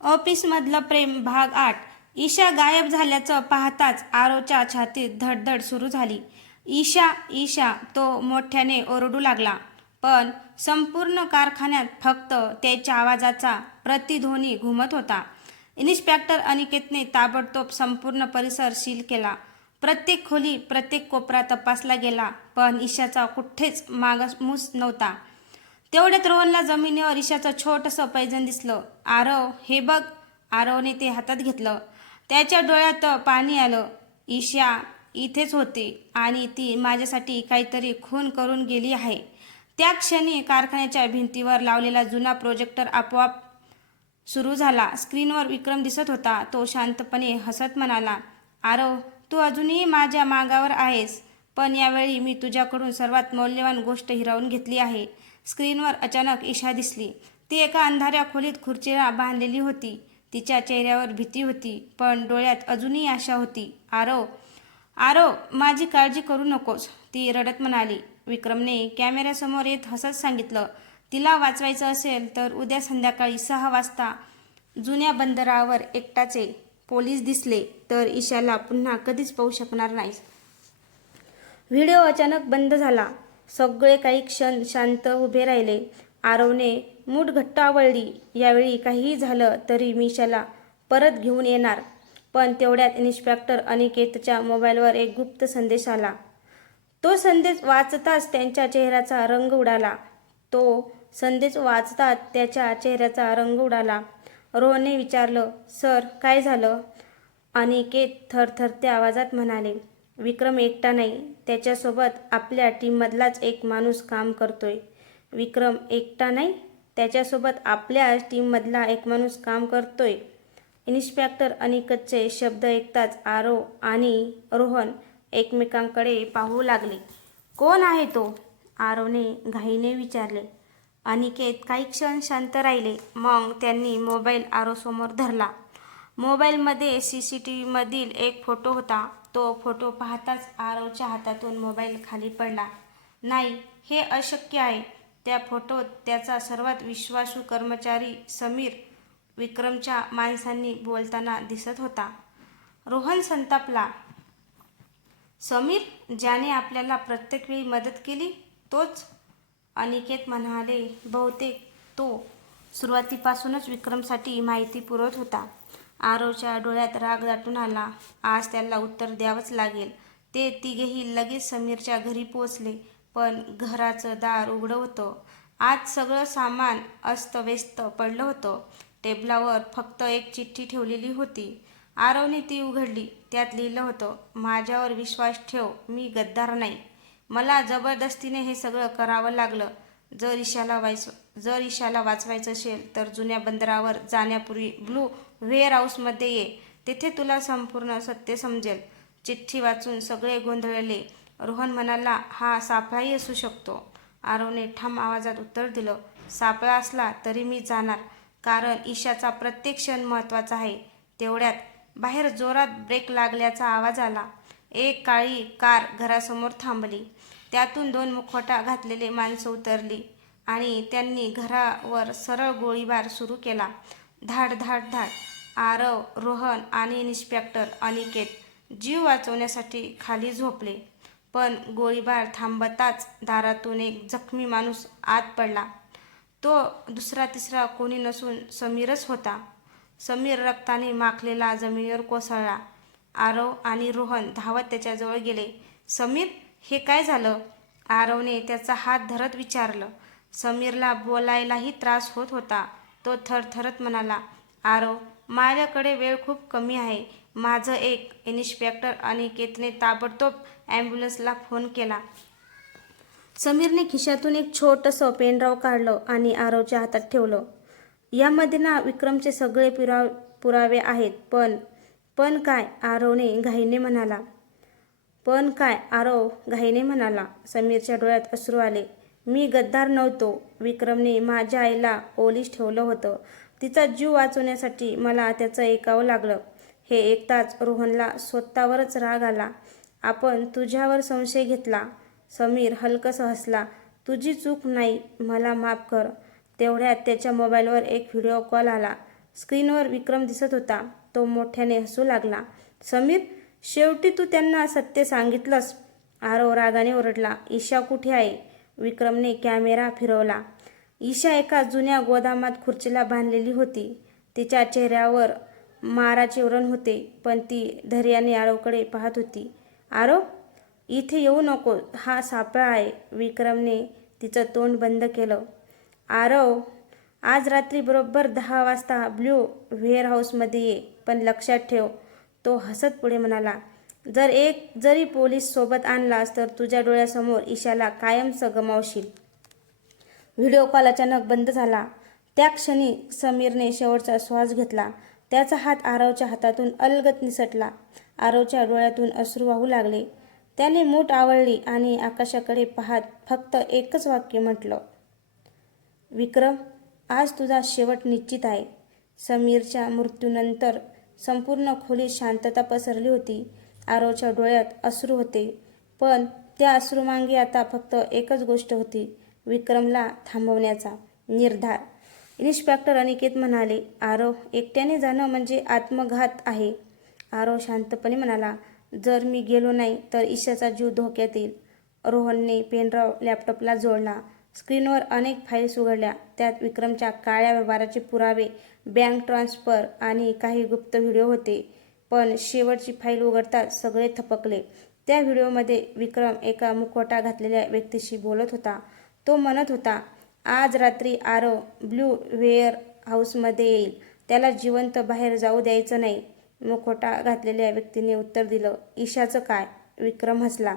ऑफिसमधलं प्रेम भाग 8. ईशा गायब झाल्याचं पाहताच आरवच्या छातीत धडधड सुरू झाली. ईशा ईशा तो मोठ्याने ओरडू लागला. पण संपूर्ण कारखान्यात फक्त त्याच्या आवाजाचा प्रतिध्वनी घुमत होता. इन्स्पेक्टर अनिकेतने ताबडतोब संपूर्ण परिसर सील केला. प्रत्येक खोली, प्रत्येक कोपरा तपासला गेला, पण ईशाचा कुठेच मागमूस नव्हता. तेवढ्यात रोहनला जमिनीवर ईशाचं छोटंसं पैंजण दिसलं. आरव, हे बघ. आरवने ते हातात घेतलं. त्याच्या डोळ्यात पाणी आलं. ईशा इथेच होती आणि ती माझ्यासाठी काहीतरी खून करून गेली आहे. त्या क्षणी कारखान्याच्या भिंतीवर लावलेला जुना प्रोजेक्टर आपोआप सुरू झाला. स्क्रीनवर विक्रम दिसत होता. तो शांतपणे हसत म्हणाला, आरव, तू अजूनही माझ्या मागावर आहेस, पण यावेळी मी तुझ्याकडून सर्वात मौल्यवान गोष्ट हिरावून घेतली आहे. स्क्रीनवर अचानक ईशा दिसली. ती एका अंधाऱ्या खोलीत खुर्चीला बांधलेली होती. तिच्या चेहऱ्यावर भीती होती, पण डोळ्यात अजूनही आशा होती. आरव, आरव, माझी काळजी करू नकोस, ती रडत म्हणाली. विक्रमने कॅमेऱ्यासमोर येत हसत सांगितलं, तिला वाचवायचं असेल तर उद्या संध्याकाळी 6 वाजता जुन्या बंदरावर एकटाचे पोलीस दिसले तर ईशाला पुन्हा कधीच पाहू शकणार नाहीस. व्हिडिओ अचानक बंद झाला. सगळे काही क्षण शांत उभे राहिले. आरवने मूठ घट्ट आवळली. यावेळी काहीही झालं तरी मी ईशाला परत घेऊन येणार. पण तेवढ्यात इन्स्पेक्टर अनिकेतच्या मोबाईलवर एक गुप्त संदेश आला. तो संदेश वाचताच त्यांच्या चेहऱ्याचा रंग उडाला. रोहनने विचारलं, सर, काय झालं? अनिकेत थरथरत्या आवाजात म्हणाले, विक्रम एकटा नाही, त्याच्यासोबत आपल्या टीममधलाच एक माणूस काम करतोय. विक्रम एकटा नाही, त्याच्यासोबत आपल्या टीममधला एक माणूस काम करतोय. इन्स्पेक्टर अनिकेतचे शब्द ऐकताच आरव आणि रोहन एकमेकांकडे पाहू लागले. कोण आहे तो? आरवने घाईने विचारले. अनिकेत काही क्षण शांत राहिले. मग त्यांनी मोबाईल आरवसमोर धरला. मोबाईलमध्ये CCTVमधील एक फोटो होता. तो फोटो पाहताच आरवच्या हातातून मोबाईल खाली पडला. नाही, हे अशक्य आहे. त्या फोटोत त्याचा सर्वात विश्वासू कर्मचारी समीर विक्रमच्या माणसांनी बोलताना दिसत होता. रोहन संतापला. समीर, ज्याने आपल्याला प्रत्येक वेळी मदत केली, तोच? अनिकेत म्हणाले, बहुतेक तो सुरुवातीपासूनच विक्रमसाठी माहिती पुरवत होता. आरवच्या डोळ्यात राग दाटून आला. आज त्याला उत्तर द्यावंच लागेल. ते तिघेही लगेच समीरच्या घरी पोचले. पण घराचं दार उघडं होतं. आज सगळं सामान अस्तव्यस्त पडलं होतं. टेबलावर फक्त एक चिठ्ठी ठेवलेली होती. आरवने ती उघडली. त्यात लिहिलं होतं, माझ्यावर विश्वास ठेव, मी गद्दार नाही. मला जबरदस्तीने हे सगळं करावं लागलं. जर ईशाला वाचवायचं असेल तर जुन्या बंदरावर जाण्यापूर्वी ब्लू वेअरहाऊसमध्ये ये. तिथे तुला संपूर्ण सत्य समजेल. चिठ्ठी वाचून सगळे गोंधळले. रोहन म्हणाला, हा सापळाही असू शकतो. आरवने ठाम आवाजात उत्तर दिलं, सापळा असला तरी मी जाणार, कारण ईशाचा प्रत्येक क्षण महत्त्वाचा आहे. तेवढ्यात बाहेर जोरात ब्रेक लागल्याचा आवाज आला. एक काळी कार घरासमोर थांबली. त्यातून 2 मुखवटा घातलेले माणसं उतरली आणि त्यांनी घरावर सरळ गोळीबार सुरू केला. धाड धाड धाड. आरव, रोहन आणि इन्स्पेक्टर अनिकेत जीव वाचवण्यासाठी खाली झोपले. पण गोळीबार थांबताच दारातून एक जखमी माणूस आत पडला. तो दुसरा तिसरा कोणी नसून समीरच होता. समीर रक्ताने माखलेला जमिनीवर कोसळला. आरव आणि रोहन धावत त्याच्याजवळ गेले. समीर, हे काय झालं? आरवने त्याचा हात धरत विचारलं. समीरला बोलायलाही त्रास होत होता. तो थरथरत म्हणाला, आरव, माझ्याकडे वेळ खूप कमी आहे. माझं एक. इन्स्पेक्टर अनिकेतने ताबडतोब ॲम्ब्युलन्सला फोन केला. समीरने खिशातून एक छोटंसं पेनड्राईव्ह काढलं आणि आरवच्या हातात ठेवलं. यामध्ये ना विक्रमचे सगळे पुरावे आहेत. पण काय? आरवने घाईने म्हणाला. समीरच्या डोळ्यात अश्रू आले. मी गद्दार नव्हतो. विक्रमने माझ्या आईला ओलीस ठेवलं होतं. तिचा जीव वाचवण्यासाठी मला त्याचं ऐकावं लागलं. हे ऐकताच रोहनला स्वतःवरच राग आला. आपण तुझ्यावर संशय घेतला. समीर हलकसं हसला. तुझी चूक नाही, मला माफ कर. तेवढ्यात त्याच्या मोबाईलवर एक व्हिडिओ कॉल आला. स्क्रीनवर विक्रम दिसत होता. तो मोठ्याने हसू लागला. समीर, शेवटी तू त्यांना सत्य सांगितलंस. आरव रागाने ओरडला. ईशा कुठे आहे? विक्रमने कॅमेरा फिरवला. ईशा एका जुन्या गोदामात खुर्चीला बांधलेली होती. तिच्या चेहऱ्यावर माराचे व्रण होते, पण ती धैर्याने आरवकडे पाहत होती. आरव, इथे येऊ नको, हा सापळा आहे. विक्रमने तिचं तोंड बंद केलं. आरव, आज रात्री बरोबर 10 वाजता ब्ल्यू वेअरहाऊसमध्ये ये. पण लक्षात ठेव, तो हसत पुढे म्हणाला, जरी पोलीस सोबत आणलास तर तुझ्या डोळ्यासमोर ईशाला कायमचं गमावशील. व्हिडिओ कॉल अचानक बंद झाला. त्या क्षणी समीरने शेवटचा श्वास घेतला. त्याचा हात आरवच्या हातातून अलगद निसटला. आरवच्या डोळ्यातून अश्रू वाहू लागले. त्याने मूठ आवळली आणि आकाशाकडे पाहत फक्त एकच वाक्य म्हटलं, विक्रम, आज तुझा शेवट निश्चित आहे. समीरच्या मृत्यूनंतर संपूर्ण खोलीत शांतता पसरली होती. आरवच्या डोळ्यात अश्रू होते, पण त्या अश्रूमागे आता फक्त एकच गोष्ट होती, विक्रमला थांबवण्याचा निर्धार. इन्स्पेक्टर अनिकेत म्हणाले, आरव, एकट्याने जाणं म्हणजे आत्मघात आहे. आरव शांतपणे म्हणाला, जर मी गेलो नाही तर ईशाचा जीव धोक्यात येईल. रोहनने पेनड्राईव्ह लॅपटॉपला जोडला. स्क्रीनवर अनेक फाईल्स उघडल्या. त्यात विक्रमच्या काळ्या व्यवहाराचे पुरावे, बँक ट्रान्सफर आणि काही गुप्त व्हिडिओ होते. पण शेवटची फाईल उघडताच सगळे थपकले. त्या व्हिडिओमध्ये विक्रम एका मुखवटा घातलेल्या व्यक्तीशी बोलत होता. तो म्हणत होता, आज रात्री आरव ब्ल्यू वेअर हाऊसमध्ये येईल. त्याला जिवंत बाहेर जाऊ द्यायचं नाही. मुखवटा घातलेल्या व्यक्तीने उत्तर दिलं, ईशाचं काय? विक्रम हसला.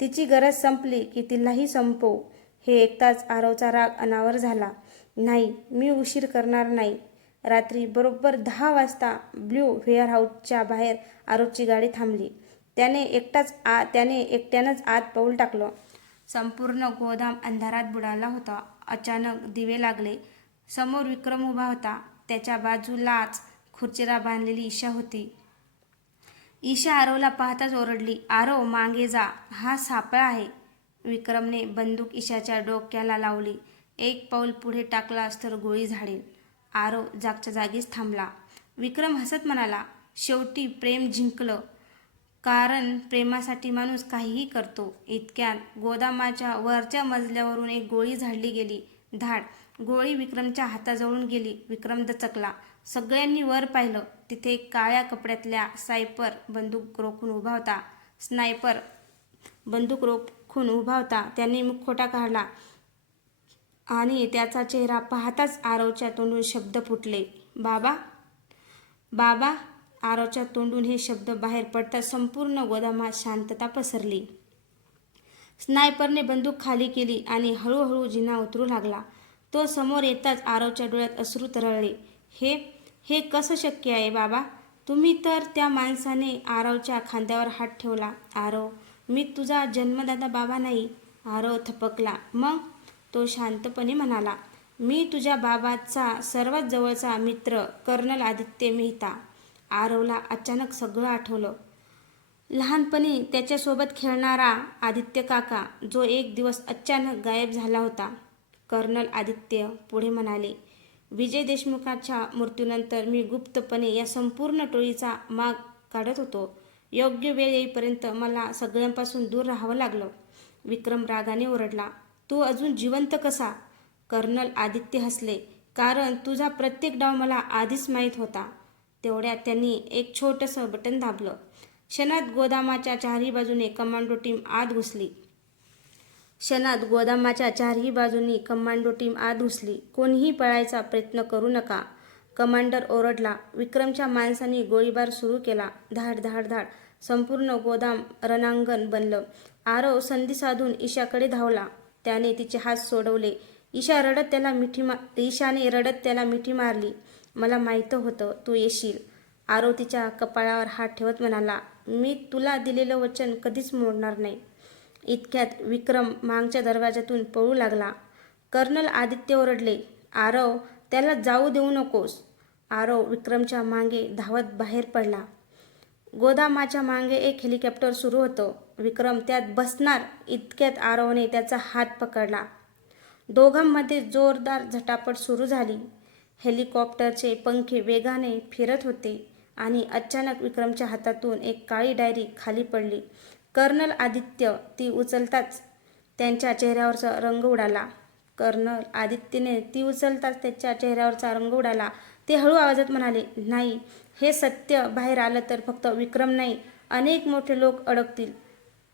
तिची गरज संपली की तिलाही संपवू. हे ऐकताच आरवचा राग अनावर झाला. नाही, मी उशीर करणार नाही. रात्री बरोबर 10 वाजता ब्ल्यू वेअरहाऊसच्या बाहेर आरवची गाडी थांबली. त्याने एकट्यानंच आत पाऊल टाकलं. संपूर्ण गोदाम अंधारात बुडाला होता. अचानक दिवे लागले. समोर विक्रम उभा होता. त्याच्या बाजूलाच खुर्चीला बांधलेली ईशा होती. ईशा आरवला पाहताच ओरडली, आरव, मागे जा, हा सापळा आहे. विक्रमने बंदूक ईशाच्या डोक्याला लावली. एक पाऊल पुढे टाकलास तर गोळी झाडेल. आरव जागच्या जागीच थांबला. विक्रम हसत म्हणाला, शेवटी प्रेम जिंकलं. कारण प्रेमासाठी माणूस काहीही करतो. इतक्यात गोदामाच्या वरच्या मजल्यावरून एक गोळी झाडली गेली. धाड! गोळी विक्रमच्या हाताजवळून गेली. विक्रम दचकला. सगळ्यांनी वर पाहिलं. तिथे काळ्या कपड्यातल्या स्नायपर बंदूक रोखून उभा होता. त्याने मुखवटा काढला आणि त्याचा चेहरा पाहताच आरवच्या तोंडून शब्द फुटले, बाबा. बाबा. आरवच्या तोंडून हे शब्द बाहेर पडताच संपूर्ण गोदामात शांतता पसरली. स्नायपरने बंदूक खाली केली आणि हळूहळू जिना उतरू लागला. तो समोर येताच आरवच्या डोळ्यात अश्रू तरळले. हे कसं शक्य आहे बाबा? तुम्ही तर त्या माणसाने आरवच्या खांद्यावर हात ठेवला. आरव, मी तुझा जन्मदाता बाबा नाही. आरव थपकला. मग? तो शांतपणे म्हणाला, मी तुझ्या बाबाचा सर्वात जवळचा मित्र कर्नल आदित्य मेहता. आरवला अचानक सगळं आठवलं. लहानपणी त्याच्यासोबत खेळणारा आदित्य काका, जो एक दिवस अचानक गायब झाला होता. कर्नल आदित्य पुढे म्हणाले, विजय देशमुखाच्या मृत्यूनंतर मी गुप्तपणे या संपूर्ण टोळीचा माग काढत होतो. योग्य वेळ येईपर्यंत मला सगळ्यांपासून दूर राहावं लागलं. विक्रम रागाने ओरडला, तू अजून जिवंत कसा? कर्नल आदित्य हसले, कारण तुझा प्रत्येक डाव मला आधीच माहीत होता. तेवढ्यात त्यांनी एक छोटंसं बटन दाबलं. क्षणात गोदामाच्या चारही बाजूने कमांडो टीम आत घुसली. कोणीही पळायचा प्रयत्न करू नका. कमांडर ओरडला. विक्रमच्या माणसांनी गोळीबार सुरू केला. धाड धाड धाड. संपूर्ण गोदाम रणांगण बनलं. आरव संधी साधून ईशाकडे धावला. त्याने तिचे हात सोडवले. ईशाने रडत त्याला मिठी मारली. मला माहीत होतं तू येशील. आरव तिच्या कपाळावर हात ठेवत म्हणाला, मी तुला दिलेलं वचन कधीच मोडणार नाही. इतक्यात विक्रम मागच्या दरवाजातून पळू लागला. कर्नल आदित्य ओरडले, आरव, त्याला जाऊ देऊ नकोस. आरव विक्रमच्या मागे धावत बाहेर पडला. गोदामाच्या मागे एक हेलिकॉप्टर सुरू होतं. विक्रम त्यात बसणार इतक्यात आरवने त्याचा हात पकडला. दोघांमध्ये जोरदार झटापट सुरू झाली. हेलिकॉप्टरचे पंखे वेगाने फिरत होते आणि अचानक विक्रमच्या हातातून एक काळी डायरी खाली पडली. कर्नल आदित्य ती उचलताच त्यांच्या चेहऱ्यावरचा रंग उडाला. कर्नल आदित्यने ती उचलताच त्याच्या चेहऱ्यावरचा रंग उडाला. ते हळू आवाजात म्हणाले, नाही, हे सत्य बाहेर आलं तर फक्त विक्रम नाही, अनेक मोठे लोक अडकतील.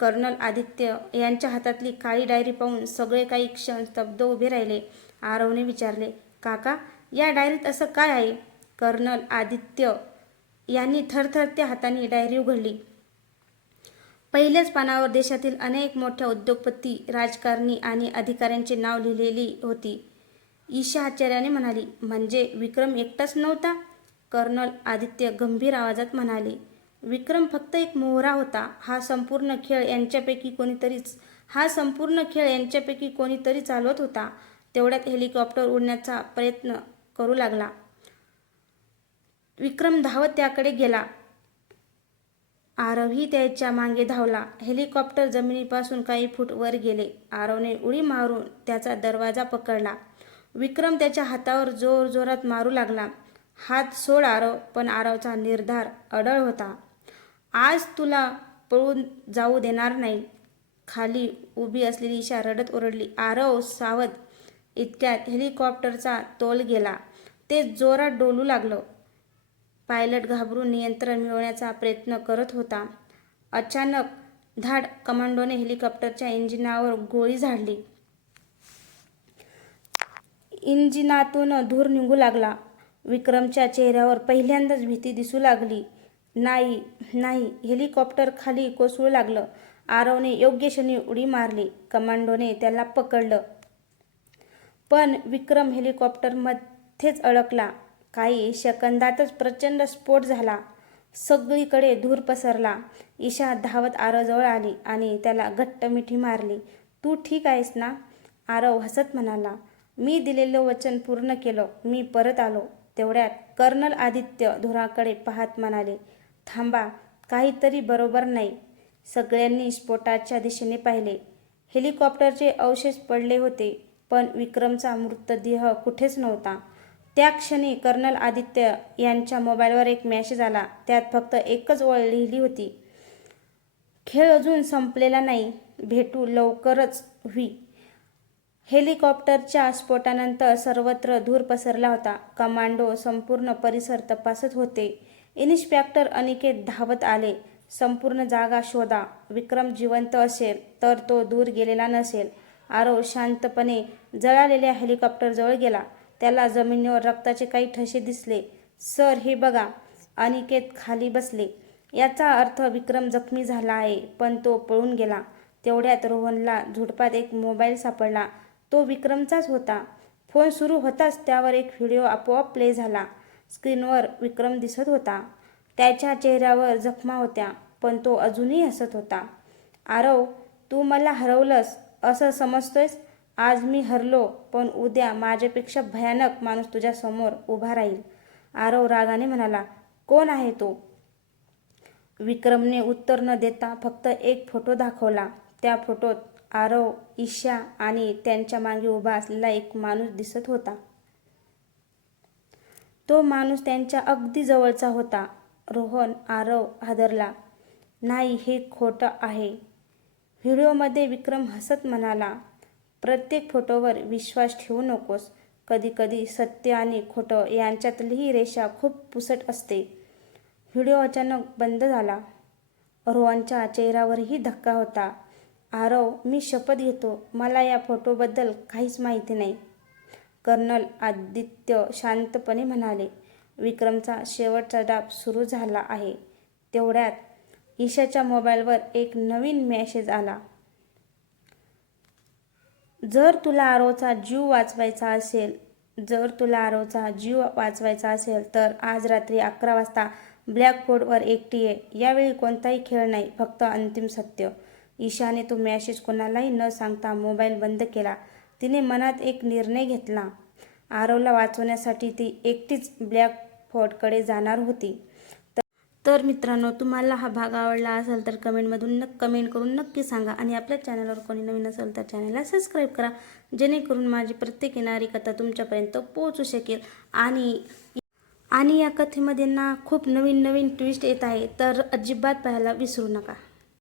कर्नल आदित्य यांच्या हातातली काळी डायरी पाहून सगळे काही क्षण स्तब्ध उभे राहिले. आरवने विचारले, काका, या डायरीत असं काय आहे? कर्नल आदित्य यांनी थरथरत्या हातांनी डायरी उघडली. पहिल्याच पानावर देशातील अनेक मोठ्या उद्योगपती, राजकारणी आणि अधिकाऱ्यांची नाव लिहिलेली होती. ईशा आश्चर्याने म्हणाली, म्हणजे विक्रम एकटाच नव्हता? कर्नल आदित्य गंभीर आवाजात म्हणाले, विक्रम फक्त एक मोहरा होता. हा संपूर्ण खेळ यांच्यापैकी कोणीतरी चालवत होता. तेवढ्यात हेलिकॉप्टर उडण्याचा प्रयत्न करू लागला. विक्रम धावत त्याकडे गेला. आरवही त्याच्या मागे धावला. हेलिकॉप्टर जमिनीपासून काही फूट वर गेले. आरवने उडी मारून त्याचा दरवाजा पकडला. विक्रम त्याच्या हातावर जोरजोरात मारू लागला. हात सोड आरव. पण आरवचा निर्धार अडळ होता. आज तुला पळून जाऊ देणार नाही. खाली उभी असलेली ईशा रडत ओरडली, आरव सावध. इतक्यात हेलिकॉप्टरचा तोल गेला. ते जोरात डोलू लागलं. पायलट घाबरून नियंत्रण मिळवण्याचा प्रयत्न करत होता. अचानक धाड कमांडोने हेलिकॉप्टरच्या इंजिनावर गोळी झाडली. इंजिनातून धूर निघू लागला. विक्रमच्या चेहऱ्यावर पहिल्यांदाच भीती दिसू लागली. नाही नाही, हेलिकॉप्टर खाली कोसळू लागलं. आरवने योग्य क्षणी उडी मारली. कमांडोने त्याला पकडलं. पण विक्रम हेलिकॉप्टरमध्येच अडकला. काही सेकंदातच प्रचंड स्फोट झाला. सगळीकडे धूर पसरला. ईशा धावत आरवजवळ आली आणि त्याला घट्ट मिठी मारली. तू ठीक आहेस ना? आरव हसत म्हणाला, मी दिलेलं वचन पूर्ण केलं. मी परत आलो. तेवढ्यात कर्नल आदित्य धुराकडे पाहत म्हणाले, थांबा, काहीतरी बरोबर नाही. सगळ्यांनी स्फोटाच्या दिशेने पाहिले. हेलिकॉप्टरचे अवशेष पडले होते, पण विक्रमचा मृतदेह कुठेच नव्हता. त्या क्षणी कर्नल आदित्य यांच्या मोबाईलवर एक मेसेज आला. त्यात फक्त एकच ओळ लिहिली होती, खेळ अजून संपलेला नाही, भेटू लवकरच व्ही. हेलिकॉप्टरच्या स्फोटानंतर सर्वत्र धूर पसरला होता. कमांडो संपूर्ण परिसर तपासत होते. इन्स्पेक्टर अनिकेत धावत आले. संपूर्ण जागा शोधा. विक्रम जिवंत असेल तर तो दूर गेलेला नसेल. आरव शांतपणे जळालेल्या हेलिकॉप्टरजवळ गेला. त्याला जमिनीवर रक्ताचे काही ठसे दिसले. सर, हे बघा. अनिकेत खाली बसले. याचा अर्थ विक्रम जखमी झाला आहे, पण तो पळून गेला. तेवढ्यात रोहनला झुडपात एक मोबाईल सापडला. तो विक्रमचाच होता. फोन सुरू होताच त्यावर एक व्हिडिओ आपोआप प्ले झाला. स्क्रीनवर विक्रम दिसत होता. त्याच्या चेहऱ्यावर जखमा होत्या, पण तो अजूनही हसत होता. आरव, तू मला हरवलंस असं समजतोयस? आज मी हरलो, पण उद्या माझ्यापेक्षा भयानक माणूस तुझ्या समोर उभा राहील. आरव रागाने म्हणाला, कोण आहे तो? विक्रमने उत्तर न देता फक्त एक फोटो दाखवला. त्या फोटोत आरव, ईशा आणि त्यांच्या मागे उभा असलेला एक माणूस दिसत होता. तो माणूस त्यांच्या अगदी जवळचा होता. रोहन, आरव हादरला. नाही, हे खोटं आहे. व्हिडिओमध्ये विक्रम हसत म्हणाला, प्रत्येक फोटोवर विश्वास ठेवू नकोस. कधीकधी सत्य आणि खोटं यांच्यातलीही रेषा खूप पुसट असते. व्हिडिओ अचानक बंद झाला. रोहनच्या चेहऱ्यावरही धक्का होता. आरव, मी शपथ घेतो, मला या फोटोबद्दल काहीच माहिती नाही. कर्नल आदित्य शांतपणे म्हणाले, विक्रमचा शेवटचा डाव सुरू झाला आहे. तेवढ्यात ईशाच्या मोबाईलवर एक नवीन मेसेज आला. जर तुला आरवचा जीव वाचवायचा असेल तर आज रात्री 11 वाजता ब्लॅकफोर्डवर एकटी ये. यावेळी कोणताही खेळ नाही, फक्त अंतिम सत्य. ईशाने तो मेसेज कोणालाही न सांगता मोबाईल बंद केला. तिने मनात एक निर्णय घेतला. आरवला वाचवण्यासाठी ती एकटीच ब्लॅकफोर्डकडे जाणार होती. तर मित्रांनो, तुम्हाला हा भाग आवडला असेल तर कमेंट करून नक्की सांगा आणि आपल्या चॅनलवर कोणी नवीन असेल तर चॅनलला सबस्क्राईब करा, जेणेकरून माझी प्रत्येक येणारी कथा तुमच्यापर्यंत पोहोचू शकेल. आणि या कथेमध्ये ना खूप नवीन नवीन ट्विस्ट येत आहे, तर अजिबात पाहायला विसरू नका.